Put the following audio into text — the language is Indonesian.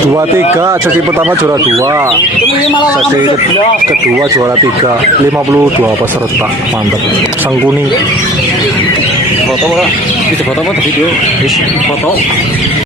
Dua tiga, sesi pertama juara 2, sesi kedua juara 3, 52 peserta, mantap. Sang kuning. Foto bisa foto apa video? Foto.